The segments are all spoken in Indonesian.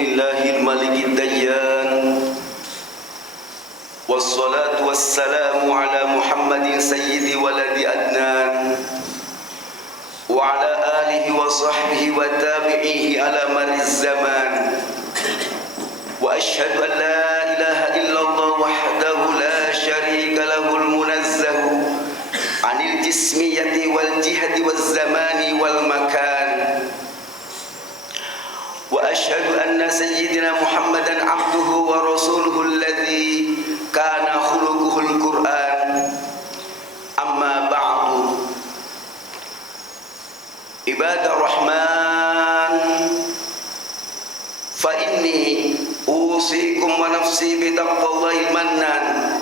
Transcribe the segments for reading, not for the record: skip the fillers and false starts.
Alhamdulillahil malikid dayyan, wassalatu wassalamu ala Muhammadin sayyidi waladi adnan, wa ala alihi wa sahbihi wa tabi'ihi ala mariz zaman. Wa ashhadu an la ilaha illallah wahdahu la syarika lahul munazzahu anil jismiyati wal jihadi waz zamani wal makan. Wa ashhadu anna sayyidina Muhammadan abduhu wa rasuluhu alladhi kana khuluquhul Qur'an. Amma ba'du. Ibadah Rahman, fa inni usikum wa nafsi bi taqwallahil mannan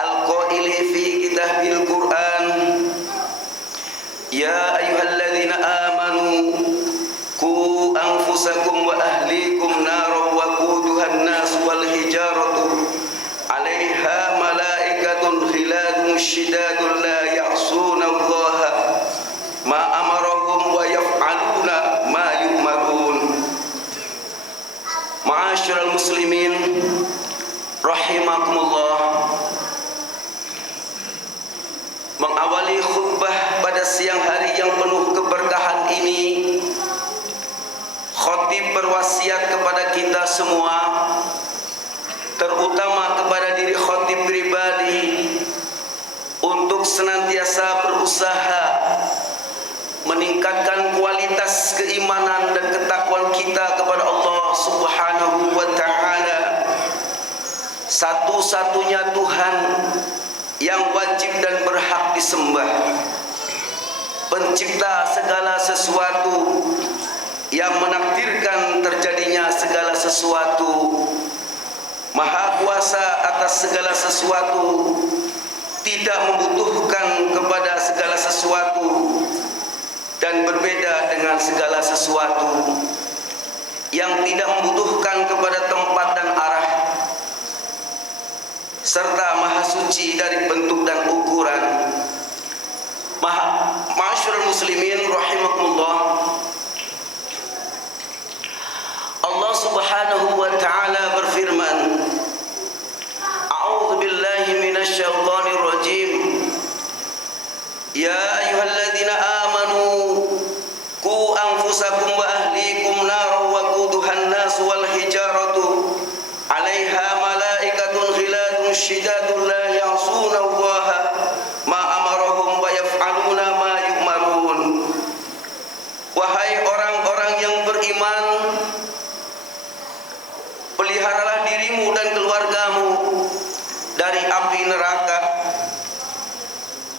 al-qaili fi kitabil Qur'an, ya ayyuhalladzina amanu qu anfusakum wa ahlikum naran wa quduhan nas wal hijaratu 'alaiha malaikatun ghiladun syidadun la ya'suna Allaha ma amarahum wa yaf'aluna ma yu'marun. Ma'asyiral muslimin rahimakumullah, mengawali khutbah pada siang hari yang penuh keberkahan ini, khatib berwasiat kepada kita semua, terutama kepada diri khatib pribadi, untuk senantiasa berusaha meningkatkan kualitas keimanan dan ketakwaan kita kepada Allah Subhanahu wa ta'ala, satu-satunya Tuhan yang wajib dan berhak disembah, pencipta segala sesuatu, yang menakdirkan terjadinya segala sesuatu, maha kuasa atas segala sesuatu, tidak membutuhkan kepada segala sesuatu, dan berbeda dengan segala sesuatu, yang tidak membutuhkan kepada tempat dan arah, serta maha suci dari bentuk dan ukuran. Ma'asyiral muslimin rahimakumullah, Allah Subhanahu wa ta'ala berfirman, A'udzu billahi minasy syaithanir rajim, ya ayyuhalladzina amanu qu anfusakum wa ahlikum naran wa quduhan nas wal hijaratu 'alaiha malaikatun ghiladun syidadun la ya'suna Allaha ma amarahum wa yaf'aluna ma yu'marun. Wahai orang-orang yang beriman, peliharalah dirimu dan keluargamu dari api neraka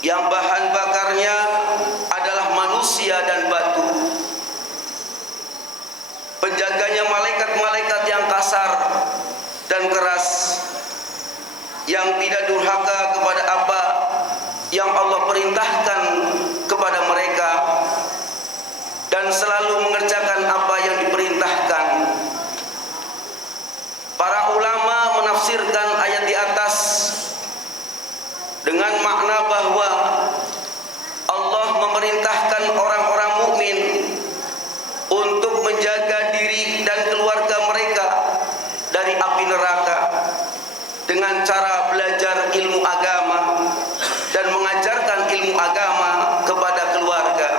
yang bahan bakarnya adalah manusia dan batu. Penjaganya malaikat-malaikat yang kasar dan keras, yang tidak durhaka kepada apa yang Allah perintahkan kepada mereka, dan selalu mengerjakan apa yang diperintahkan. Para ulama menafsirkan ayat di atas dengan makna bahwa Allah memerintahkan orang-orang mukmin untuk menjaga diri dan keluarga mereka dari api neraka dengan cara belajar ilmu agama dan mengajarkan ilmu agama kepada keluarga,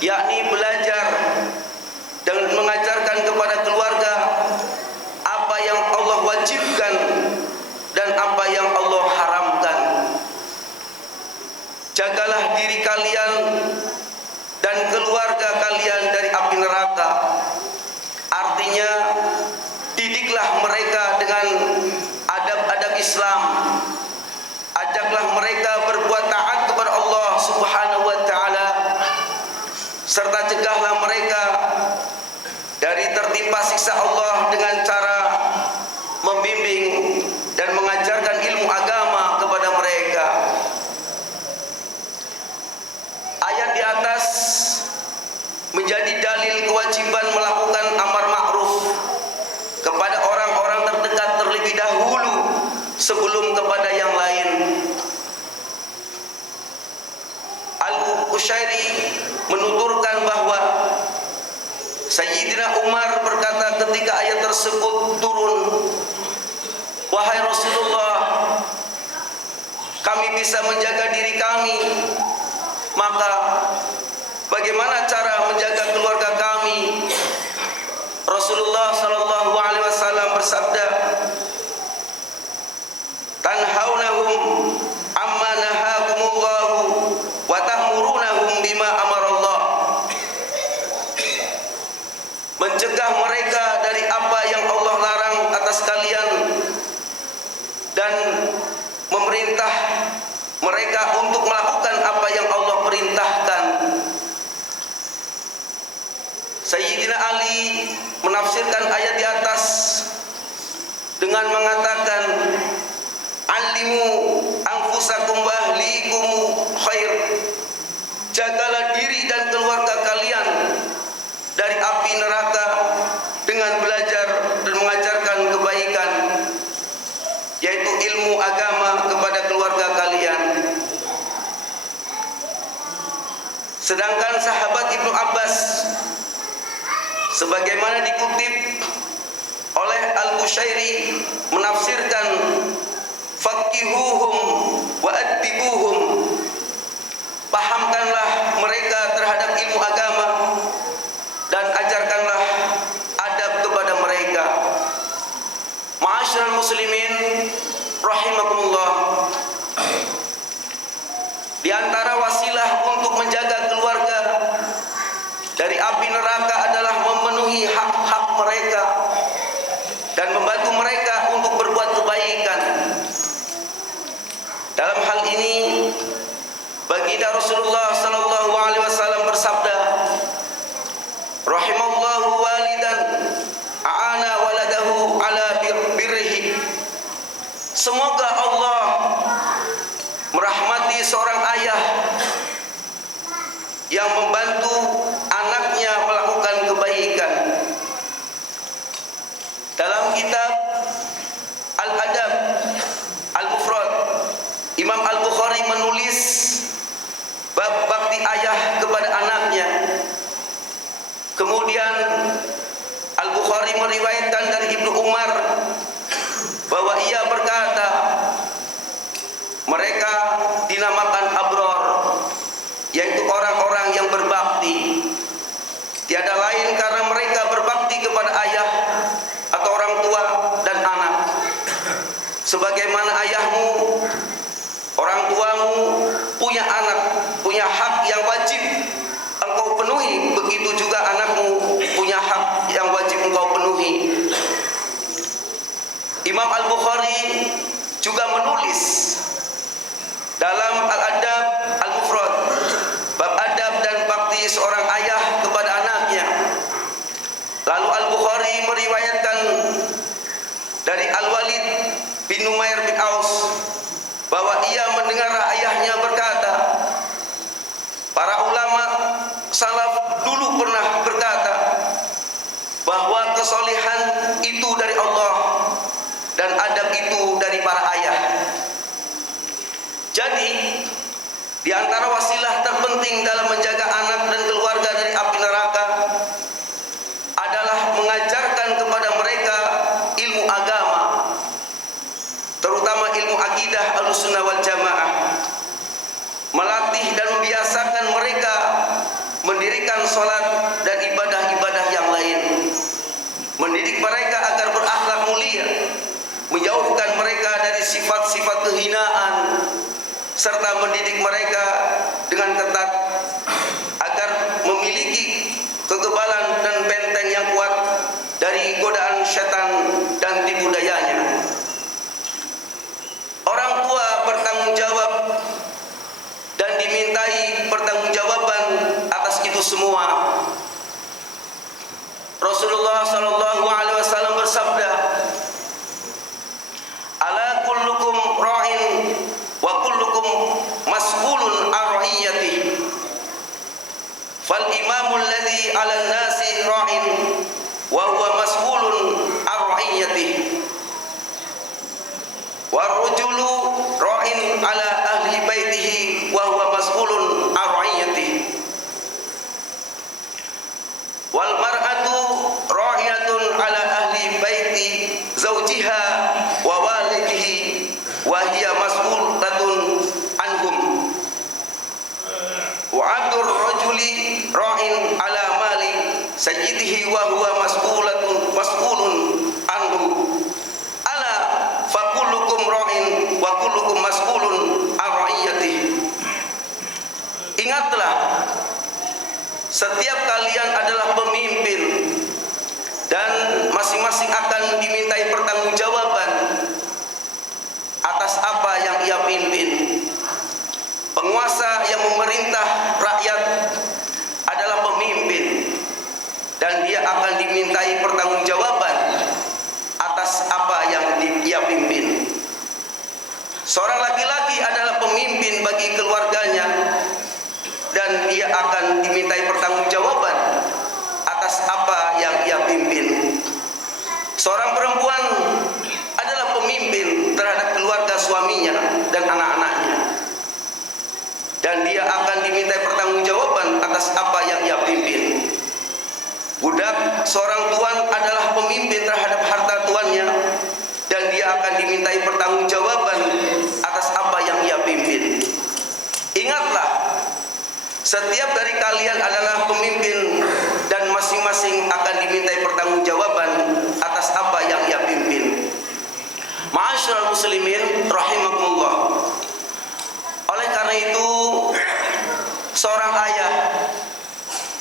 yakni belajar dan mengajarkan kepada keluarga apa yang Allah wajibkan dan apa yang Allah haramkan. Jagalah diri kalian dan keluarga kalian dari api neraka. Artinya, didiklah mereka dengan adab-adab Islam. Ajaklah mereka berbuat taat kepada Allah Subhanahu wa ta'ala, serta cegahlah mereka dari tertimpa siksa Allah dengan cara membimbing dan mengajarkan ilmu agama kepada mereka. Ayat di atas menjadi dalil kewajiban melakukan amar ma'ruf kepada orang-orang terdekat terlebih dahulu sebelum kepada yang lain. Al-Qushairi menuturkan bahwa Sayyidina Umar berkata ketika ayat tersebut turun, "Wahai Rasulullah, kami bisa menjaga diri kami, maka bagaimana cara menjaga keluarga kami?" Rasulullah sallallahu alaihi wasallam bersabda, "Tanhaunahum amma nahakumullahu wa ta'murunahum bima amarallah." Mencegah mereka dari apa yang Allah larang atas kalian dan memerintah mereka untuk melakukan apa yang Allah perintahkan. Sayyidina Ali menafsirkan ayat di atas dengan mengatakan, "Alimu anfusakum wa ahlikum khair." Jagalah diri dan keluarga kalian dari api neraka dengan belajar dan mengajarkan kebaikan, yaitu ilmu agama kepada keluarga kalian. Sedangkan sahabat Ibnu Abbas, sebagaimana dikutip oleh Al-Bushairi, menafsirkan, "Faqihuhum wa addibuhum." Pahamkanlah mereka terhadap ilmu agama dan ajarkanlah adab kepada mereka. Ma'asyiral muslimin rahimakumullah, di antara wasilah untuk menjaga keluarga dari api neraka adalah memenuhi hak-hak mereka dan membantu mereka untuk berbuat kebaikan. Dalam hal ini, baginda Rasulullah sallallahu alaihi wasallam bersabda, "Rahimallahu walidan a'ana waladahu ala birrihi." Semoga Allah merahmati seorang ayah yang membantu anaknya melakukan kebaikan. Dalam kitab Al-Adab Al-Mufrad, Imam Al-Bukhari menulis bab bakti ayah kepada anaknya. Kemudian Al-Bukhari meriwayatkan dari Ibnu Umar bahwa ia berkata, mereka dinamakan abror, yaitu orang-orang yang berbakti. Tiada lain karena mereka berbakti kepada ayah atau orang tua dan anak. Sebagaimana ayahmu, orang tuamu punya anak, punya hak yang wajib engkau penuhi, begitu juga anakmu punya hak yang wajib engkau penuhi. Imam Al-Bukhari juga menulis dalam Al-Adab Al-Mufrad bab adab dan bakti seorang ayah kepada anaknya. Lalu Al-Bukhari meriwayatkan dari Al-Walid bin Numair bin Aus bahwa ia mendengar ayahnya berkata, para ulama salaf dulu pernah berkata bahwa kesolehan itu dari Allah dan adab itu dari para ayah. Jadi di antara wasilah terpenting dalam menjaga anak dan keluarga dari api neraka adalah mengajarkan kepada mereka ilmu agama, terutama ilmu akidah Ahlussunnah wal Jamaah. Melatih dan membiasakan mereka mendirikan sholat dan ibadah-ibadah yang lain. Mendidik mereka agar berakhlak mulia, menjauhkan mereka dari sifat-sifat kehinaan, serta mendidik mereka dengan ketat agar memiliki kekebalan dan benteng yang kuat dari godaan syaitan dan tipu dayanya. Orang tua bertanggung jawab dan dimintai pertanggungjawaban atas itu semua. Rasulullah sallallahu alaihi wasallam bersabda, "Ala kullukum ra'in wa kullukum mas'ulun an ra'iyatihi. Fal imamu alladhi 'ala an-nasi ra'in wa huwa mas'ulun an ra'iyatihi. War-rajulu ra'in 'ala ahli baitihi wa huwa mas'ulun an ra'iyatihi. Wal mar'atu zawjiha wa walidihi wa hiya mas'ulatun anhum wa 'abdur rajuli ra'in ala mali sayyidihi wa huwa mas'ulun anhu ala fa kullukum ra'in wa kullukum mas'ulun an ra'iyatihi. Ingatlah, setiap kalian adalah pemimpin dan masing-masing akan dimintai pertanggungjawaban atas apa yang ia pimpin. Penguasa yang memerintah rakyat adalah pemimpin dan dia akan dimintai pertanggungjawaban atas apa yang ia pimpin. Seorang laki-laki adalah pemimpin bagi keluarganya dan dia akan dimintai pertanggungjawaban atas apa yang ia pimpin. Seorang perempuan adalah pemimpin terhadap keluarga suaminya dan anak-anaknya, dan dia akan dimintai pertanggungjawaban atas apa yang ia pimpin. Budak seorang tuan adalah pemimpin terhadap harta tuannya, dan dia akan dimintai pertanggungjawaban atas apa yang ia pimpin. Ingatlah, setiap dari kalian adalah pemimpin dan masing-masing akan dimintai pertanggungjawaban atas apa yang ia pimpin. Ma'asyiral muslimin rahimakumullah. Oleh karena itu, seorang ayah,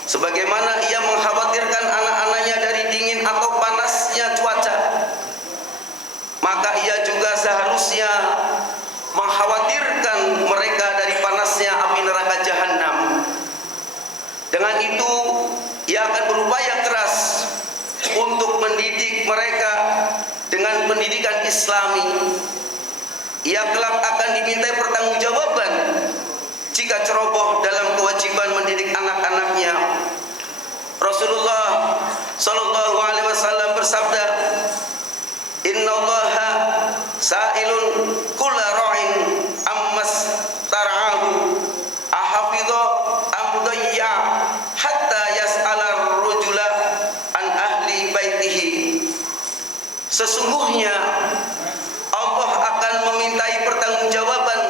sebagaimana ia mengkhawatirkan anak-anaknya dari dingin atau panasnya cuaca, maka ia juga seharusnya mengkhawatirkan mereka dari panasnya api neraka jahanam. Dengan itu, ia akan berupaya keras untuk mendidik mereka dengan pendidikan Islami. Ia kelak akan dimintai pertanggungjawaban jika ceroboh dalam kewajiban mendidik anak-anaknya. Rasulullah sallallahu alaihi wasallam bersabda, "Innallaha sa'ilun kulla ra'in ammas tar'ahu ahafidha am dayya hatta yas'ala ar-rajula an ahli baitihi." Sesungguhnya Allah akan memintai pertanggungjawaban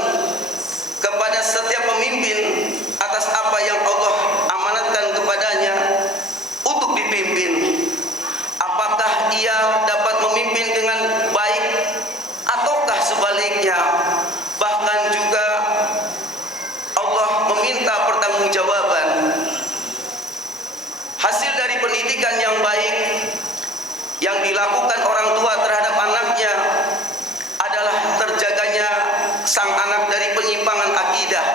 kepada setiap pemimpin atas apa yang Allah amanatkan kepadanya untuk dipimpin. Apakah ia dapat memimpin dengan baik ataukah sebaliknya? Bahkan juga Allah meminta pertanggungjawaban. Hasil dari pendidikan yang baik yang dilakukan orang tua terhadap anaknya adalah terjaganya sang anak dari penyimpangan akidah,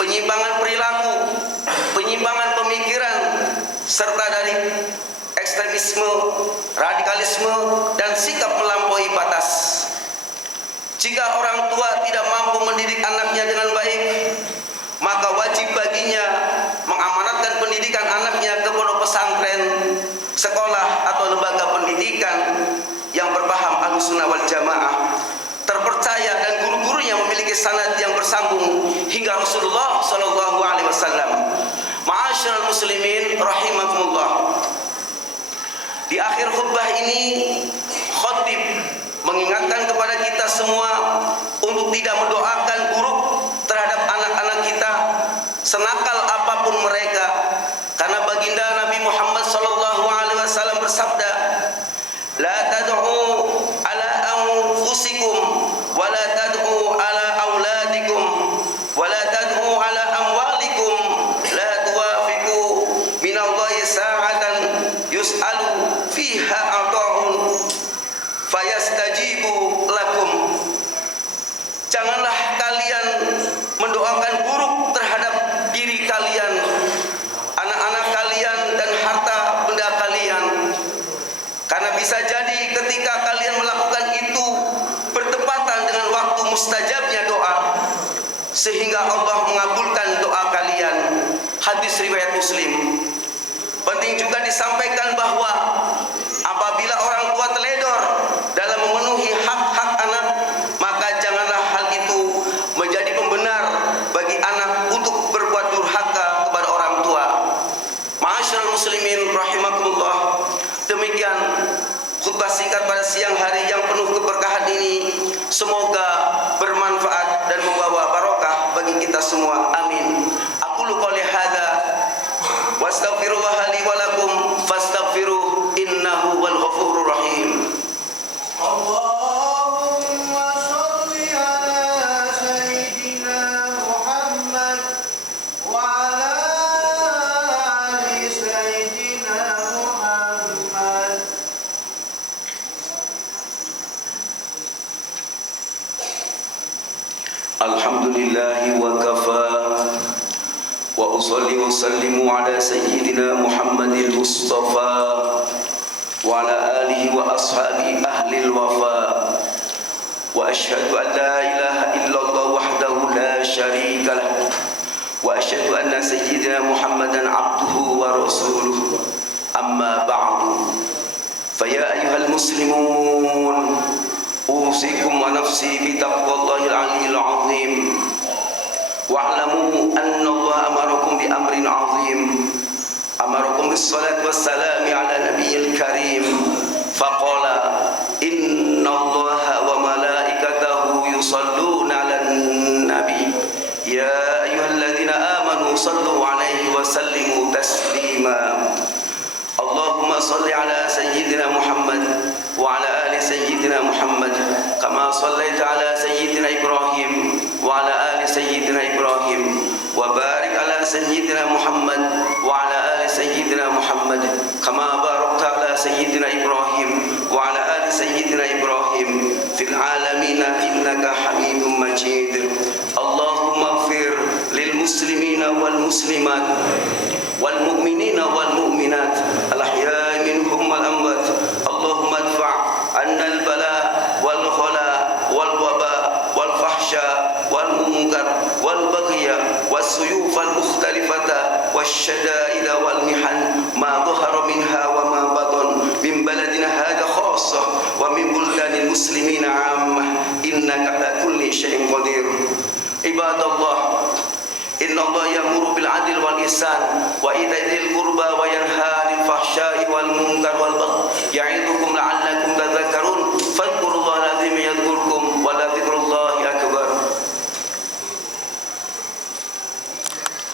penyimpangan perilaku, penyimpangan pemikiran, serta dari ekstremisme, radikalisme, dan sikap melampaui batas. Jika orang tua tidak mampu mendidik anaknya dengan baik, maka wajib baginya mengamanatkan pendidikan anaknya ke pondok pesantren, sekolah atau lembaga pendidikan yang berpaham Ahlussunnah wal Jamaah, terpercaya, dan guru-gurunya memiliki sanad yang bersambung hingga Rasulullah sallallahu alaihi wasallam. Ma'asyiral muslimin rahimakumullah. Di akhir khutbah ini, khatib mengingatkan kepada kita semua untuk tidak mendoakan buruk terhadap anak-anak kita, senakal apapun mereka, karena baginda Nabi Muhammad sallallahu alaihi wasallam bersabda, "La tad'u ala anfusikum wa la tad'u ala auladikum wa la tad'u ala amwalikum la tuwafiqu minallahi sa'atan yus'alu fiha ata'un fayastajibu lakum." Janganlah kalian mendoakan buruk terhadap diri kalian, anak-anak kalian, dan harta benda kalian, karena bisa jadi ketika kalian melakukan itu bertepatan dengan waktu mustajabnya doa, sehingga Allah mengabulkan doa kalian. Hadis riwayat Muslim. Penting juga disampaikan bahwa apabila orang tua teledor dalam memenuhi hak-hak anak, maka janganlah hal itu menjadi pembenar bagi anak untuk berbuat durhaka kepada orang tua. Ma'asyiral muslimin rahimakumullah. Demikian khutbah singkat pada siang hari yang penuh keberkahan ini semoga bermanfaat dan membawa barokah bagi kita semua. Amin. Aqulu qouli hadza wa astaghfirullah li wa lakum fastaghfiruh innahu wal ghafurur rahim. Allahumma shalli ala sayyidina Muhammad wa ala ali sayyidina Muhammad. Alhamdulillahi wa kafa wa usalli wa sallimu ala sayyidina Muhammadil Mustafa wa ala alihi wa ashabi ahlil wafa wa ashhadu an la ilaha illallah wahdahu la syarika lah wa ashhadu anna sayyidina Muhammadan abduhu wa rasuluh. Amma ba'du, faya ayyuhal muslimun, usikum wa nafsi bi taqwallahil aliyyil azim. Wa'lamu anna Allah amarakum bi amrin azim. Amarakum bis salati was salami ala nabiyil karim. Faqala inna Allaha wa malaikatahu yusalluna 'alan nabi. Ya ayyuhalladzina amanu sallu 'alaihi wa sallimu taslima. Allahumma salli ala sayyidina Muhammad wa ala ali sayyidina Muhammad kama sallaita ala sayyidina Ibrahim wa ala ali sayyidina Ibrahim wa barik ala sayyidina Muhammad wa ala ali sayyidina Muhammad kama barakta ala sayyidina Ibrahim wa ala ali sayyidina Ibrahim fil alamin innaka Hamidum Majid. Allahumma ighfir lil muslimina wal muslimat wal mu'minina wal mu'minat al ahya'i minhum wal amwat. Allahumma adfa' anna al bala wal khala wal waba wal fahsya wal munkar wal baghya was suyuf al mukhtalifata wasyada'ida wal mihan ma dhahara minha wa ma batan min baladina hadha khassah wa min buldanil muslimina 'ammah innaka ala kulli syai'in qadir. Ibadallah, inna Allah ya'muru bil 'adli wal ihsan wa ita'i dzil qurba wa yanha 'anil fahsya'i wal munkar wal baghi